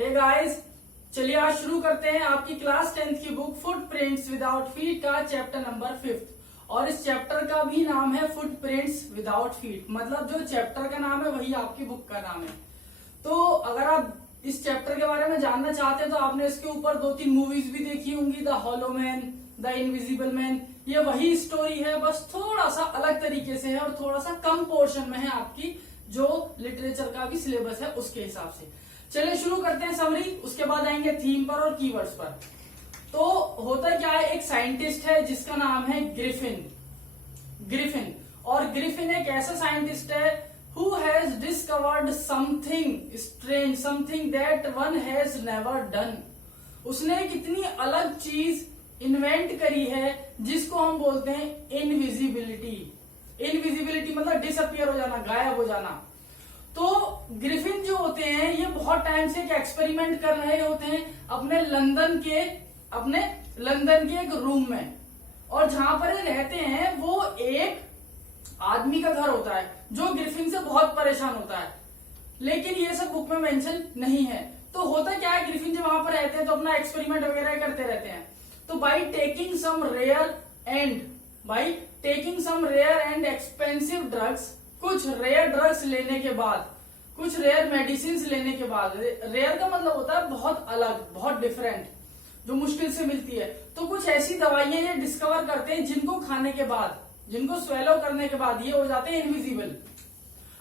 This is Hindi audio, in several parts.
हे गाइस, चलिए आज शुरू करते हैं आपकी क्लास 10th की बुक फुटप्रिंट्स विदाउट फीट का चैप्टर नंबर 5th। और इस चैप्टर का भी नाम है फुटप्रिंट्स विदाउट फीट, मतलब जो चैप्टर का नाम है वही आपकी बुक का नाम है। तो अगर आप इस चैप्टर के बारे में जानना चाहते हैं तो आपने इसके ऊपर 2-3 मूवीज भी देखी होंगी, the hollow man, the invisible man. ये वही स्टोरी है, बस थोड़ा सा अलग तरीके से है और थोड़ा सा कम पोर्शन में है आपकी जो लिटरेचर का भी सिलेबस है उसके हिसाब से। चलिए शुरू करते हैं समरी, उसके बाद आएंगे थीम पर और कीवर्ड्स पर। तो होता क्या है, एक साइंटिस्ट है जिसका नाम है ग्रिफिन। और ग्रिफिन एक ऐसा साइंटिस्ट है who has discovered something strange, something that one has never done. उसने एक इतनी अलग चीज इन्वेंट करी है जिसको हम बोलते हैं इनविजिबिलिटी। इनविजिबिलिटी मतलब डिसअपियर हो जाना, गायब हो जाना। तो ग्रिफिन जो होते हैं ये बहुत टाइम से एक एक्सपेरिमेंट कर रहे होते हैं अपने लंदन के एक रूम में। और जहां पर ये रहते हैं वो एक आदमी का घर होता है जो ग्रिफिन से बहुत परेशान होता है, लेकिन ये सब बुक में मेंशन नहीं है। तो होता क्या है, ग्रिफिन जब वहां पर रहते हैं तो अपना एक्सपेरिमेंट वगैरह करते रहते हैं। तो by taking some rare and expensive drugs, कुछ रेयर ड्रग्स लेने के बाद, कुछ रेयर मेडिसिन लेने के बाद, रेयर का मतलब होता है बहुत अलग, बहुत डिफरेंट, जो मुश्किल से मिलती है। तो कुछ ऐसी दवाइयां ये डिस्कवर करते हैं जिनको खाने के बाद, जिनको स्वेलो करने के बाद ये हो जाते हैं इनविजिबल।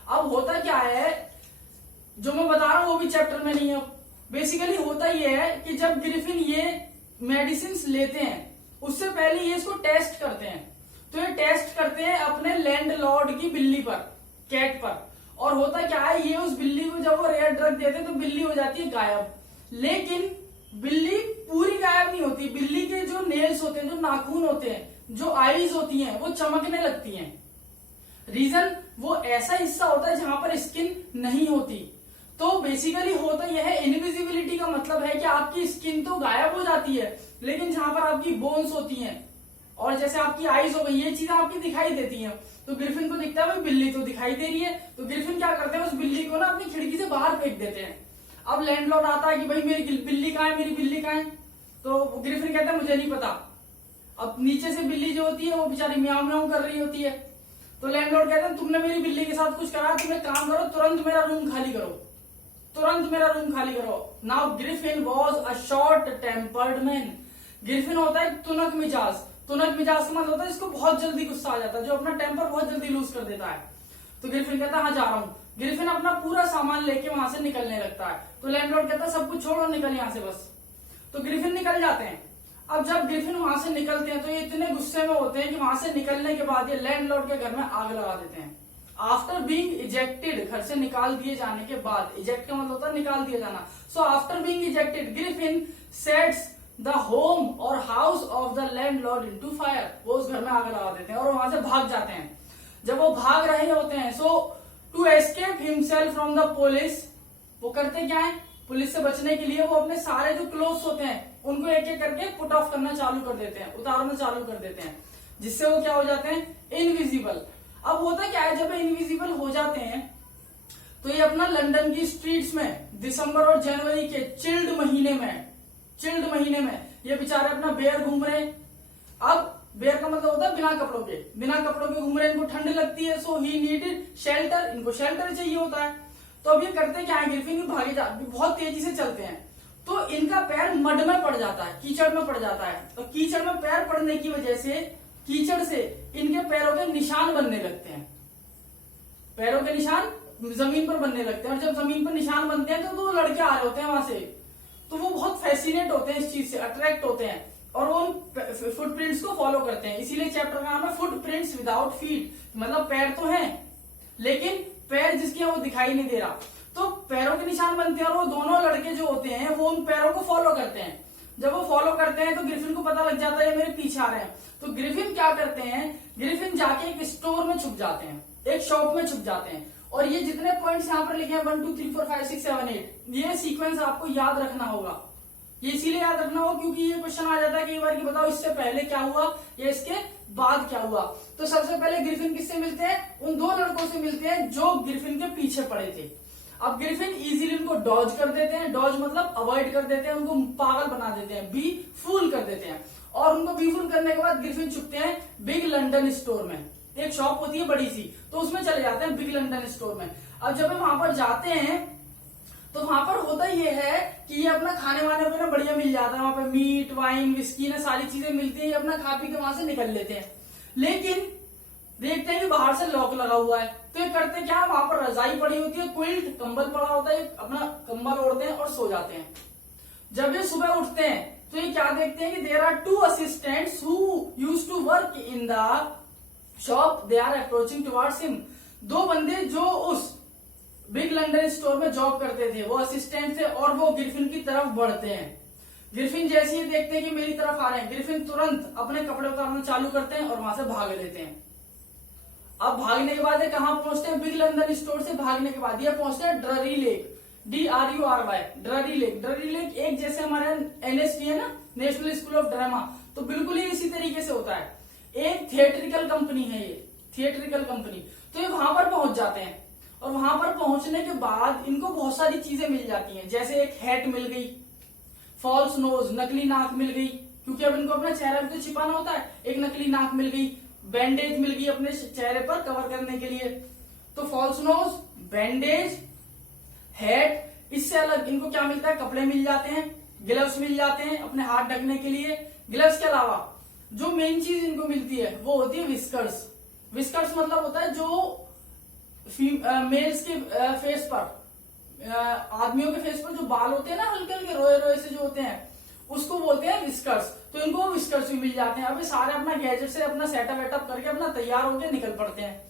अब होता क्या है, जो मैं बता रहा हूं वो भी चैप्टर में नहीं है। बेसिकली होता ये है कि जब ग्रिफिन ये मेडिसिन लेते हैं उससे पहले ये इसको टेस्ट करते हैं। तो ये टेस्ट करते हैं अपने लैंडलॉर्ड की बिल्ली पर, कैट पर। और होता क्या है, ये उस बिल्ली को जब वो रेयर ड्रग देते हैं तो बिल्ली हो जाती है गायब। लेकिन बिल्ली पूरी गायब नहीं होती, बिल्ली के जो नेल्स होते हैं, जो नाखून होते हैं, जो आईज होती हैं, वो चमकने लगती हैं। रीजन, वो ऐसा हिस्सा होता है जहां पर स्किन नहीं होती। तो बेसिकली होता यह है, इनविजिबिलिटी का मतलब है कि आपकी स्किन तो गायब हो जाती है लेकिन जहां पर आपकी बोन्स होती हैं और जैसे आपकी आईज हो गई, ये चीजें आपकी दिखाई देती हैं। तो ग्रिफिन को दिखता है भाई बिल्ली तो दिखाई दे रही है, तो ग्रिफिन क्या करते हैं, उस बिल्ली को ना अपनी खिड़की से बाहर फेंक देते हैं। अब लैंडलॉर्ड आता है कि भाई मेरी बिल्ली कहाँ है, मेरी बिल्ली कहाँ है। तो ग्रिफिन कहता है मुझे नहीं पता। अब नीचे से बिल्ली जो होती है वो बेचारी म्याऊं म्याऊं कर रही होती है। तो लैंडलॉर्ड कहते हैं तुमने मेरी बिल्ली के साथ कुछ करा, तुम एक काम करो, तुरंत मेरा रूम खाली करो, तुरंत मेरा रूम खाली करो। Now Griffin was a short tempered man. Griffin होता है तुनक मिजाज। तुनक मिजाज का मतलब होता है इसको बहुत जल्दी गुस्सा आ जाता है, जो अपना टेम्पर बहुत जल्दी लूज कर देता है। तो ग्रिफिन कहता है हाँ जा रहा हूँ। ग्रिफिन अपना पूरा सामान लेके वहां से निकलने लगता है। तो लैंडलॉर्ड कहता है सब कुछ छोड़ो, निकल यहाँ से बस। तो ग्रिफिन निकल जाते हैं। अब जब ग्रिफिन वहां से निकलते हैं तो ये इतने गुस्से में होते हैं कि वहां से निकलने के बाद ये लैंडलॉर्ड के घर में आग लगा देते हैं। आफ्टर बीइंग इजेक्टेड, घर से निकाल दिए जाने के बाद, इजेक्ट का मतलब होता है निकाल दिया जाना। So after being ejected Griffin sets the home और house of the landlord into fire. वो उस घर में आग लगा देते हैं और वहां से भाग जाते हैं। जब वो भाग रहे होते हैं, so to escape himself from the police, वो करते क्या है, पुलिस से बचने के लिए वो अपने सारे जो क्लोथ्स होते हैं उनको एक एक करके पुट ऑफ करना चालू कर देते हैं, उतारना चालू कर देते हैं, जिससे वो क्या हो जाते हैं, इनविजिबल। अब होता क्या है, जब इनविजिबल हो जाते हैं तो ये अपना लंदन की स्ट्रीट्स में दिसंबर और जनवरी के चिल्ड महीने में ये बेचारे अपना बेयर घूम रहे हैं। अब बेयर का मतलब होता है बिना कपड़ों के घूम रहे हैं, इनको ठंड लगती है। सो ही नीडेड शेल्टर, इनको शेल्टर चाहिए होता है। तो अब ये करते क्या है, ग्रिफिन बहुत तेजी से चलते हैं। तो इनका पैर मड में पड़ जाता है, कीचड़ में पड़ जाता है। तो कीचड़ में पैर पड़ने की वजह से, कीचड़ से इनके पैरों के निशान बनने लगते हैं, पैरों के निशान जमीन पर बनने लगते हैं। और जब जमीन पर निशान बनते हैं तो दो लड़के आ रहे होते हैं वहां से, तो वो बहुत फैसिनेट होते हैं इस चीज से, अट्रैक्ट होते हैं और वो उन फुटप्रिंट्स को फॉलो करते हैं। इसीलिए चैप्टर का नाम है फुटप्रिंट्स विदाउट फीट, मतलब पैर तो हैं लेकिन पैर जिसके वो दिखाई नहीं दे रहा। तो पैरों के निशान बनते हैं और वो दोनों लड़के जो होते हैं वो उन पैरों को फॉलो करते हैं। जब वो फॉलो करते हैं तो ग्रिफिन को पता लग जाता है मेरे पीछे आ रहे हैं। तो ग्रिफिन क्या करते हैं, ग्रिफिन जाके एक स्टोर में छुप जाते हैं, एक शॉप में छुप जाते हैं। और ये जितने पॉइंट्स यहाँ पर लिखे हैं 1 2 3 4 5 6 7 8, ये सीक्वेंस आपको याद रखना होगा। ये इसीलिए याद रखना होगा क्योंकि ये क्वेश्चन आ जाता है कई बार कि बताओ इससे पहले क्या हुआ या इसके बाद क्या हुआ। तो सबसे पहले ग्रिफिन किससे मिलते हैं, उन दो लड़कों से मिलते हैं जो ग्रिफिन के पीछे पड़े थे। अब ग्रिफिन इजीली उनको डॉज कर देते हैं, डॉज मतलब अवॉइड कर देते हैं, उनको पागल बना देते हैं, बी फूल कर देते हैं। और उनको बी फूल करने के बाद ग्रिफिन छुपते हैं बिग लंदन स्टोर में। एक शॉप होती है बड़ी सी, तो उसमें चले जाते हैं बिग लंदन स्टोर में। अब जब वहां पर जाते हैं तो वहां पर होता ये है कि ये अपना खाने वाने को ना बढ़िया मिल जाता है, वहां पर मीट वाइन विस्की ना सारी चीजें मिलती है, ये अपना खा पी के वहां से निकल लेते हैं। लेकिन देखते हैं कि बाहर से लॉक लगा हुआ है, तो ये करते क्या, वहां पर रजाई पड़ी होती है, क्विल्ट कंबल पड़ा होता है, अपना कंबल ओढ़ते हैं और सो जाते हैं। जब ये सुबह उठते हैं तो ये क्या देखते हैं कि there are 2 assistants who used to work in the shop, they are approaching towards him. 2 बंदे जो उस बिग लंदन स्टोर में जॉब करते थे, वो असिस्टेंट थे और वो ग्रिफिन की तरफ बढ़ते हैं। ग्रिफिन जैसे ही देखते हैं कि मेरी तरफ आ रहे हैं, ग्रिफिन तुरंत अपने कपड़े उतारना चालू करते हैं और वहां से भाग लेते हैं। अब भागने के बाद ये कहां पहुंचते हैं, बिग लंदन स्टोर से भागने के बाद ये पहुंचते हैं ड्ररी लेक, DRURY, ड्ररी लेक। ड्ररी लेक एक जैसे हमारे NSD है ना, नेशनल स्कूल ऑफ ड्रामा, तो बिल्कुल ही इसी तरीके से होता है। एक थिएट्रिकल कंपनी है ये, थिएट्रिकल कंपनी। तो ये वहां पर पहुंच जाते हैं और वहां पर पहुंचने के बाद इनको बहुत सारी चीजें मिल जाती हैं, जैसे एक हैट मिल गई, फॉल्स नोज नकली नाक मिल गई, क्योंकि अब इनको अपना चेहरा भी तो छिपाना होता है। एक नकली नाक मिल गई, बैंडेज मिल गई अपने चेहरे पर कवर करने के लिए। तो फॉल्स नोज, बैंडेज, हैट, इससे अलग इनको क्या मिलता है, कपड़े मिल जाते हैं, ग्लव्स मिल जाते हैं अपने हाथ ढकने के लिए। ग्लव्स के अलावा जो मेन चीज इनको मिलती है वो होती है विस्कर्स। विस्कर्स मतलब होता है जो मेल्स के फेस पर, आदमियों के फेस पर जो बाल होते हैं ना हल्के हल्के रोए रोए से जो होते हैं, उसको बोलते हैं विस्कर्स। तो इनको विस्कर्स भी मिल जाते हैं। अब ये सारे अपना गैजेट से अपना सेटअप वेटअप करके अपना तैयार होकर निकल पड़ते हैं।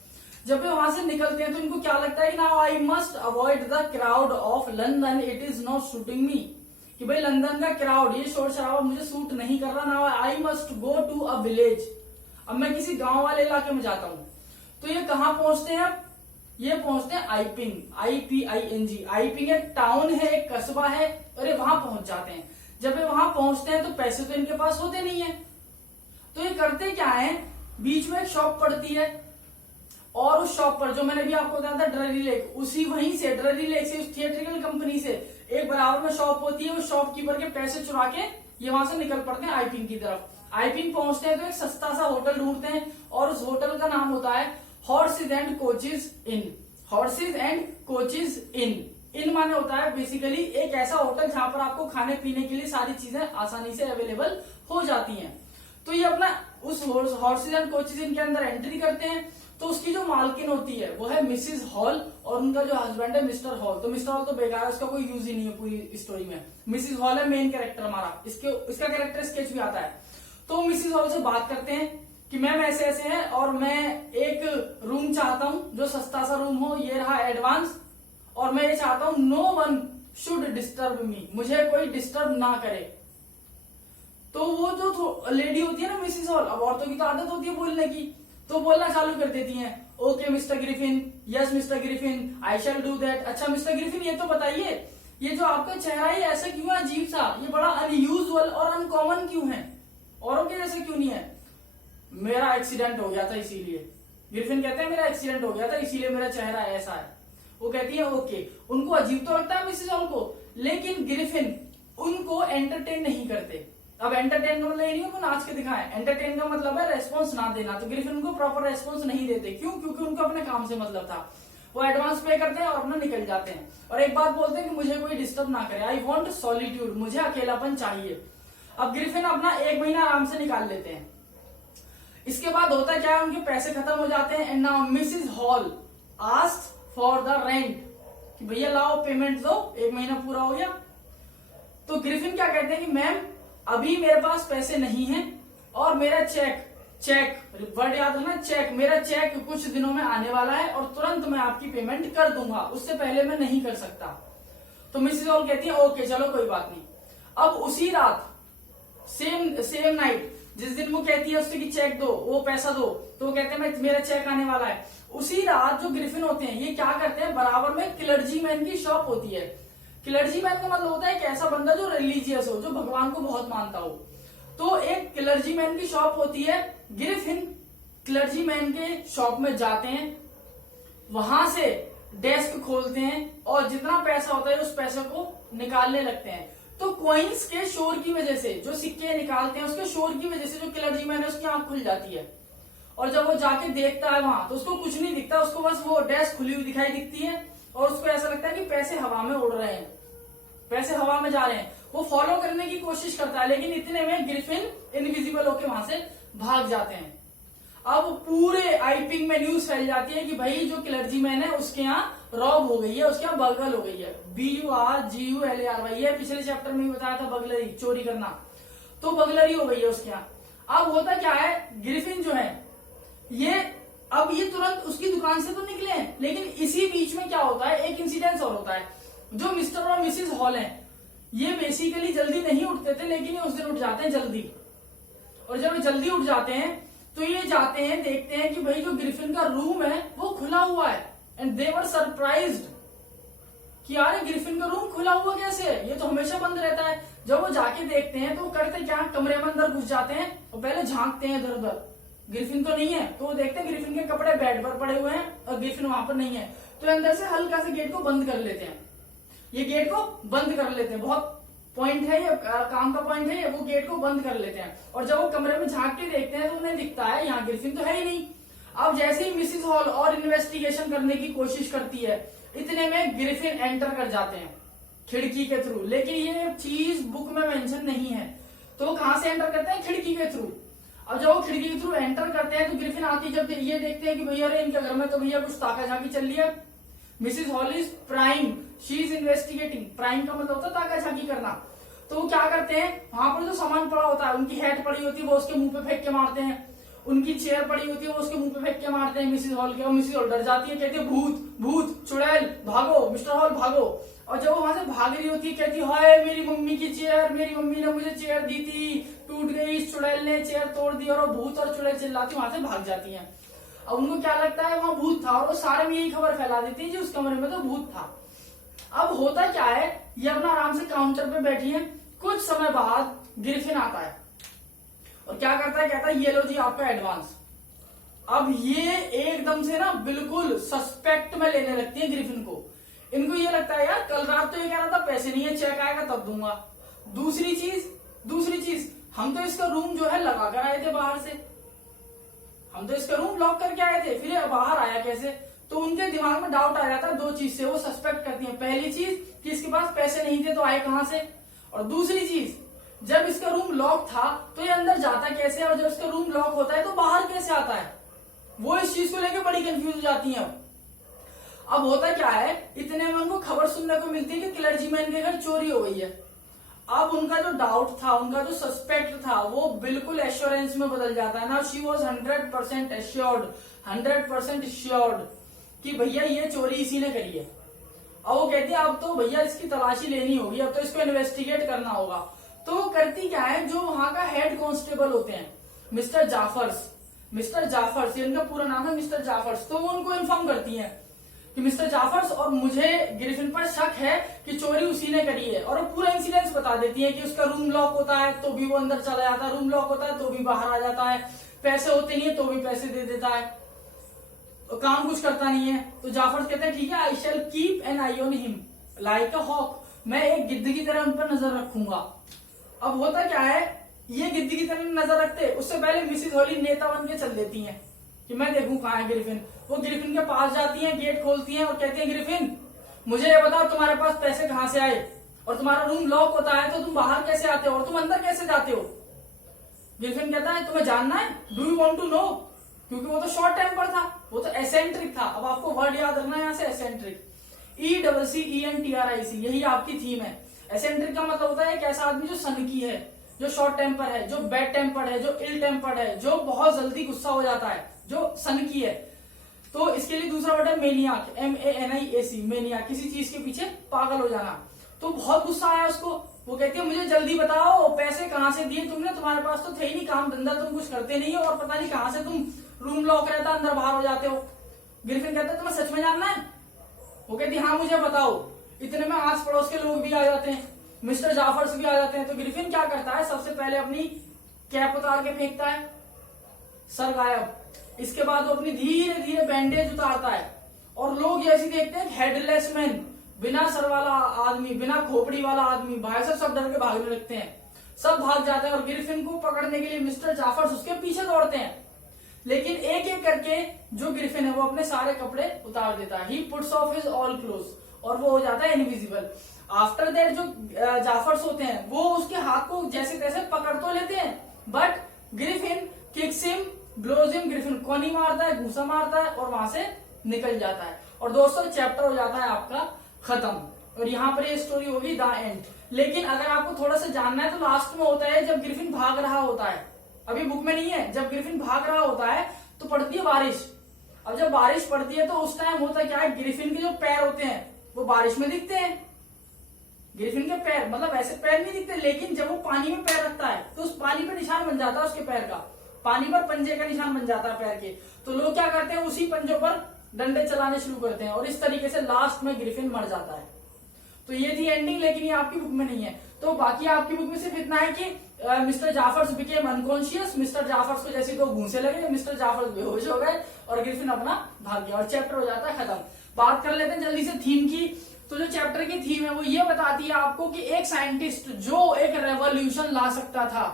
जब वे वहां से निकलते हैं तो इनको क्या लगता है कि now I must avoid the crowd of London, it is not shooting me, कि भाई लंदन का क्राउड, ये शोर शराबा मुझे सूट नहीं कर रहा। Now I must go to a village, अब मैं किसी गांव वाले इलाके में जाता हूं। तो ये कहां पहुंचते हैं, अब ये पहुंचते हैं आइपिंग, IPING। आइपिंग एक टाउन है, एक कस्बा है, और ये वहां पहुंच जाते हैं। जब ये वहां पहुंचते हैं तो पैसे तो इनके पास होते नहीं है, तो ये करते क्या है, बीच में एक शॉप पड़ती है और उस शॉप पर जो मैंने भी आपको बताया था ड्ररी लेक, उसी वहीं से ड्ररी लेक से उस थिएट्रिकल कंपनी से एक बराबर में शॉप होती है, उस शॉपकीपर के पैसे चुरा के ये वहां से निकल पड़ते हैं आइपिंग की तरफ। आइपिंग पहुंचते हैं तो एक सस्ता सा होटल ढूंढते हैं और उस होटल का नाम होता है horses and coaches inn. Horses and coaches inn माने होता है बेसिकली एक ऐसा होटल जहां पर आपको खाने पीने के लिए सारी चीजें आसानी से अवेलेबल हो जाती हैं। तो ये अपना उस हॉर्सेज एंड कोचेज इन के अंदर एंट्री करते हैं। तो उसकी जो मालकिन होती है वो है मिसिज हॉल और उनका जो हस्बैंड है मिस्टर हॉल। तो मिस्टर हॉल तो बेकार है, उसका कोई यूज ही नहीं है पूरी स्टोरी में। मिसिज हॉल है मेन कैरेक्टर हमारा, इसका कैरेक्टर स्केच भी आता है। तो मिसिज हॉल से बात करते हैं कि मैम ऐसे ऐसे है और मैं एक रूम चाहता हूं जो सस्ता सा रूम हो, ये रहा एडवांस, और मैं ये चाहता हूं no one should disturb me, मुझे कोई डिस्टर्ब ना करे। तो वो जो लेडी होती है ना मिसिज हॉल, अब औरतों की तो आदत होती है बोलने की, तो बोलना चालू कर देती हैं, okay mister Griffin, yes mister Griffin, I shall do that. अच्छा मिस्टर ग्रिफिन ये तो बताइए, ये जो आपका चेहरा है ऐसा क्यों है अजीब सा, ये बड़ा अनयूजुअल और अनकॉमन क्यों है, औरों के जैसे क्यों नहीं है? मेरा एक्सीडेंट हो गया था इसीलिए। ग्रिफिन कहते हैं मेरा एक्सीडेंट हो गया था इसीलिए मेरा चेहरा ऐसा है। वो कहती है ओके। उनको अजीब तो लगता है मिसेज हॉल को, लेकिन ग्रिफिन उनको एंटरटेन नहीं करते। अब एंटरटेन का मतलब ये नहीं है नाच के दिखाएं, एंटरटेन का मतलब है रेस्पॉन्स ना देना। तो ग्रिफिन उनको प्रॉपर रेस्पॉन्स नहीं देते, क्यों? क्योंकि उनको अपने काम से मतलब था। वो एडवांस पे करते हैं और अपना निकल जाते हैं और एक बात बोलते हैं कि मुझे कोई डिस्टर्ब ना करे, आई वॉन्ट सॉलिट्यूड, मुझे अकेलापन चाहिए। अब ग्रिफिन अपना 1 महीना आराम से निकाल लेते हैं। इसके बाद होता क्या है, उनके पैसे खत्म हो जाते हैं। And now Mrs hall asked for the rent, कि भैया लाओ पेमेंट दो, 1 महीना पूरा हो गया। तो ग्रिफिन क्या कहते हैं कि मैम अभी मेरे पास पैसे नहीं हैं और मेरा चेक वर्ड याद रखना, चेक, मेरा चेक कुछ दिनों में आने वाला है और तुरंत मैं आपकी पेमेंट कर दूंगा, उससे पहले मैं नहीं कर सकता। तो मिसिज हॉल कहती है ओके चलो कोई बात नहीं। अब उसी रात सेम नाइट जिस दिन वो कहती है उससे कि चेक दो, वो पैसा दो, तो वो कहते हैं मेरा चेक आने वाला है। उसी रात जो ग्रिफिन होते हैं ये क्या करते हैं, बराबर में क्लर्जी मैन की शॉप होती है। क्लर्जी मैन का मतलब होता है एक ऐसा बंदा जो रिलीजियस हो, जो भगवान को बहुत मानता हो। तो एक क्लर्जी मैन की शॉप होती है। ग्रिफिन क्लर्जी मैन के शॉप में जाते हैं, वहां से डेस्क खोलते हैं और जितना पैसा होता है उस पैसे को निकालने लगते हैं। तो कॉइन्स के शोर की वजह से, जो सिक्के निकालते हैं उसके शोर की वजह से जो क्लर्जीमैन है उसकी आंख खुल जाती है, और जब वो जाके देखता है वहां तो उसको कुछ नहीं दिखता, उसको बस वो डेस्क खुली हुई दिखाई दिखती है और उसको ऐसा लगता है कि पैसे हवा में उड़ रहे हैं, पैसे हवा में जा रहे हैं। वो फॉलो करने की कोशिश करता है, लेकिन इतने में ग्रिफिन इनविजिबल होके वहां से भाग जाते हैं। अब पूरे आईपिंग में न्यूज फैल जाती है कि भाई जो क्लर्जीमैन है उसके यहाँ रॉब हो गई है, उसके यहाँ बगल हो गई है। BURGULARY है, पिछले चैप्टर में भी बताया था, बगलरी, चोरी करना। तो बगलरी हो गई है उसके यहाँ। अब होता क्या है, ग्रिफिन जो है ये तुरंत उसकी दुकान से तो निकले हैं, लेकिन इसी बीच में क्या होता है, एक इंसिडेंस और होता है। जो मिस्टर और मिसिस हॉल हैं, ये बेसिकली जल्दी नहीं उठते थे, लेकिन ये उस दिन उठ जाते हैं जल्दी। और जब ये जल्दी उठ जाते हैं तो ये जाते हैं, देखते हैं कि भाई जो ग्रिफिन का रूम है वो खुला हुआ है। एंड दे वर सरप्राइज्ड कि यार ग्रिफिन का रूम खुला हुआ कैसे है, ये तो हमेशा बंद रहता है। जब वो जाके देखते हैं तो वो करते क्या, कमरे में अंदर घुस जाते हैं और पहले झांकते हैं इधर उधर, ग्रिफिन तो नहीं है। तो वो देखते हैं ग्रिफिन के कपड़े बेड पर पड़े हुए हैं और ग्रिफिन वहां पर नहीं है। तो अंदर से हल्का से गेट को बंद कर लेते हैं, ये गेट को बंद कर लेते हैं। बहुत पॉइंट है ये, काम का पॉइंट है ये, वो गेट को बंद कर लेते हैं। और जब वो कमरे में झांक के देखते हैं तो उन्हें दिखता है यहाँ ग्रिफिन तो है ही नहीं। अब जैसे ही मिसिस हॉल और इन्वेस्टिगेशन करने की कोशिश करती है, इतने में ग्रिफिन एंटर कर जाते हैं खिड़की के थ्रू। लेकिन ये चीज बुक में मेंशन नहीं है, तो वो कहां से एंटर करते हैं, खिड़की के थ्रू। अब जब वो खिड़की के थ्रू एंटर करते हैं तो ग्रिफिन आती, जब ये देखते हैं कि भैया अरे इनके घर में तो भैया कुछ ताका झाकी चल रही है। Mrs hall is prime, she is investigating. Prime का मतलब होता है ताका झाकी करना। तो वो क्या करते हैं, वहां पर जो सामान पड़ा होता है, उनकी हैट पड़ी होती है वो उसके मुंह पे फेंक के मारते हैं, उनकी चेयर पड़ी होती है वो उसके मुंह पे फेंक के मारते हैं मिसिस हॉल के। और मिसिस हॉल डर जाती है, कहती है भूत भूत, चुड़ैल, भागो मिस्टर हॉल भागो। और जब वो वहां से भाग रही होती है, कहती हाय मेरी मम्मी की चेयर, मेरी मम्मी ने मुझे चेयर दी थी, टूट गई, इस चुड़ैल ने चेयर तोड़ दी। और वो भूत और चुड़ैल चिल्लाती वहां से भाग जाती है। अब उनको क्या लगता है वहां भूत था, और वो सारे में यही खबर फैला देती है कि उस कमरे में तो भूत था। अब होता क्या है, ये अपना आराम से काउंटर पे बैठी है। कुछ समय बाद ग्रिफिन आता है और क्या करता है, कहता है ये लो जी आपका एडवांस। अब ये एकदम से ना बिल्कुल सस्पेक्ट में लेने लगती है ग्रिफिन को। इनको ये लगता है यार कल रात तो ये कह रहा था पैसे नहीं है, चेक आएगा तब दूंगा। दूसरी चीज हम तो इसका रूम जो है लगा कर आए थे बाहर से, हम तो इसका रूम लॉक करके आए थे, फिर ये बाहर आया कैसे। तो उनके दिमाग में डाउट आ जाता है दो चीज से, वो सस्पेक्ट करती है। पहली चीज कि इसके पास पैसे नहीं थे तो आए कहां से, और दूसरी चीज जब इसका रूम लॉक था तो ये अंदर जाता कैसे, और जब इसका रूम लॉक होता है तो बाहर कैसे आता है। वो इस चीज को लेकर बड़ी कंफ्यूज हो जाती है। अब होता क्या है, इतने में उनको खबर सुनने को मिलती है कि क्लर्जीमैन के घर चोरी हो गई है। अब उनका जो डाउट था, उनका जो सस्पेक्ट था, वो बिल्कुल एश्योरेंस में बदल जाता है ना। शी वॉज 100% एश्योर्ड, 100% श्योर्ड कि भैया ये चोरी इसी ने करी है। और वो कहती है अब तो भैया इसकी तलाशी लेनी होगी, अब तो इसको इन्वेस्टिगेट करना होगा। तो वो करती क्या है, जो वहां का हेड कांस्टेबल होते हैं मिस्टर जाफर्स, इनका पूरा नाम है मिस्टर जाफर्स। तो वो उनको इन्फॉर्म करती हैं कि मिस्टर जाफर्स, और मुझे ग्रिफिन पर शक है कि चोरी उसी ने करी है। और वो पूरा इंसिडेंस बता देती है कि उसका रूम लॉक होता है तो भी वो अंदर चला जाता है, रूम लॉक होता है तो भी बाहर आ जाता है, पैसे होते नहीं है तो भी पैसे दे देता है, काम कुछ करता नहीं है। तो जाफर कहते हैं ठीक है, I shall keep an eye on him like a hawk, मैं एक गिद्ध की तरह उन पर नजर रखूंगा। अब होता क्या है, ये गिद्ध की तरह नजर रखते, उससे पहले मिसिस हॉली नेता बन के चल देती हैं कि मैं देखूं कहाँ है ग्रिफिन। वो ग्रिफिन के पास जाती हैं, गेट खोलती हैं और कहती हैं ग्रिफिन मुझे ये बताओ तुम्हारे पास पैसे कहाँ से आए, और तुम्हारा रूम लॉक होता है तो तुम बाहर कैसे आते हो और तुम अंदर कैसे जाते हो। ग्रिफिन कहता है तुम्हें जानना है, do you want to know, क्योंकि वो तो शॉर्ट टेम्पर था, वो तो एसेंट्रिक था। अब आपको वर्ड याद रखना है यहाँ से, एसेंट्रिक, ECCENTRIC, यही आपकी थीम है। एसेंट्रिक का मतलब होता है एक ऐसा आदमी जो सनकी है, जो शॉर्ट टेम्पर है, जो बैड टेम्पर्ड है, जो इल टेम्पर्ड है, जो बहुत जल्दी गुस्सा हो जाता है, जो सनकी है। तो इसके लिए दूसरा वर्ड है मेनियाक, MANIAC, मेनियाक, किसी चीज के पीछे पागल हो जाना। तो बहुत गुस्सा आया उसको, वो कहती है मुझे जल्दी बताओ पैसे कहाँ से दिए तुमने, तुम्हारे पास तो थे ही नहीं, काम धंधा तुम कुछ करते नहीं हो, और पता नहीं कहाँ से तुम रूम लॉक रहता अंदर बाहर हो जाते हो। ग्रिफिन कहता है तुम्हें सच में जानना है, वो कहती हाँ मुझे बताओ। इतने में आस पड़ोस के लोग भी आ जाते हैं, मिस्टर जाफर्स भी आ जाते हैं। तो ग्रिफिन क्या करता है, सबसे पहले अपनी कैप उतार के फेंकता है, सर गायब। इसके बाद वो अपनी धीरे धीरे बैंडेज उतारता है और लोग ऐसे देखते हैं हेडलेस मैन, बिना सर वाला आदमी, बिना खोपड़ी वाला आदमी, भाई साहब सब डर के भागने लगते हैं, सब भाग जाते हैं और ग्रिफिन को पकड़ने के लिए मिस्टर जाफर्स उसके पीछे दौड़ते हैं। लेकिन एक एक करके जो ग्रिफिन है वो अपने सारे कपड़े उतार देता है। He puts of his all cloth और वो हो जाता है इनविजिबल। आफ्टर दैट जो जाफर्स होते हैं वो उसके हाथ को जैसे तैसे पकड़ तो लेते हैं, but Griffin kicks him, blows him, Griffin को नहीं मारता है, घूसा मारता है और वहां से निकल जाता है। और दोस्तों चैप्टर हो जाता है आपका खत्म और यहाँ पर ये स्टोरी होगी द एंड। लेकिन अगर आपको थोड़ा सा जानना है तो लास्ट में होता है जब ग्रिफिन भाग रहा होता है, अभी बुक में नहीं है, जब ग्रिफिन भाग रहा होता है तो पड़ती है बारिश। अब जब बारिश पड़ती है तो उस टाइम होता क्या है, ग्रिफिन के जो पैर होते हैं वो बारिश में दिखते हैं। ग्रिफिन के पैर मतलब ऐसे पैर नहीं दिखते, लेकिन जब वो पानी में पैर रखता है तो उस पानी पर निशान बन जाता है उसके पैर का, पानी पर पंजे का निशान बन जाता है पैर के। तो लोग क्या करते हैं, उसी पंजों पर डंडे चलाने शुरू करते हैं और इस तरीके से लास्ट में ग्रिफिन मर जाता है। तो ये थी एंडिंग, लेकिन ये आपकी बुक में नहीं है। तो बाकी आपकी बुक में सिर्फ इतना है कि mister Jafar's became unconscious, mister Jafar's को जैसे 2 घूंसे लगे, मिस्टर जाफर्स बेहोश हो गए और ग्रिफिन अपना भाग गया और चैप्टर हो जाता है खत्म। बात कर लेते हैं जल्दी से थीम की। तो जो चैप्टर की थीम है वो ये बताती है आपको कि एक साइंटिस्ट जो एक रेवोल्यूशन ला सकता था,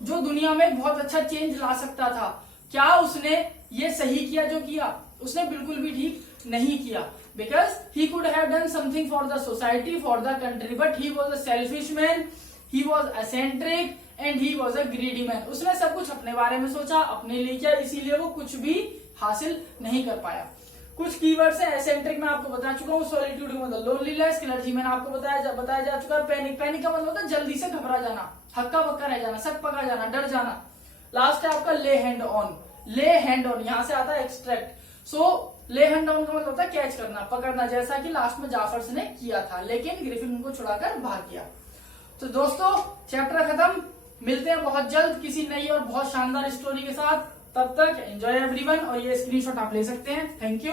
जो दुनिया में एक बहुत अच्छा चेंज ला सकता था, क्या उसने ये सही किया जो किया? उसने बिल्कुल भी ठीक नहीं किया। Because he could have done something for the society, for the country, but he was a selfish man, he was eccentric and he was a greedy man. उसने सब कुछ अपने बारे में सोचा, अपने लिए किया, इसीलिए वो कुछ भी हासिल नहीं कर पाया। कुछ कीवर्ड्स है, एसेंट्रिक मैं आपको बता चुका हूँ, सॉलिट्यूड का मतलब लोनलीनेस, क्लर्जी मैंने आपको बताया जा चुका है, पैनिक, पैनिक का मतलब होता है जल्दी से घबरा जाना, हक्का बक्का रह जाना, सक पका जाना, डर जाना। लास्ट है आपका ले हैंड ऑन, ले हैंड ऑन यहाँ से आता है एक्सट्रैक्ट। सो ले हैंड ऑन का मतलब होता है कैच करना, पकड़ना, जैसा कि लास्ट में जाफर्स ने किया था, लेकिन ग्रिफिन उनको छुड़ाकर भाग गया। तो दोस्तों चैप्टर खत्म, मिलते हैं बहुत जल्द किसी नई और बहुत शानदार स्टोरी के साथ। तब तक एंजॉय एवरीवन और ये स्क्रीनशॉट आप ले सकते हैं। Thank you.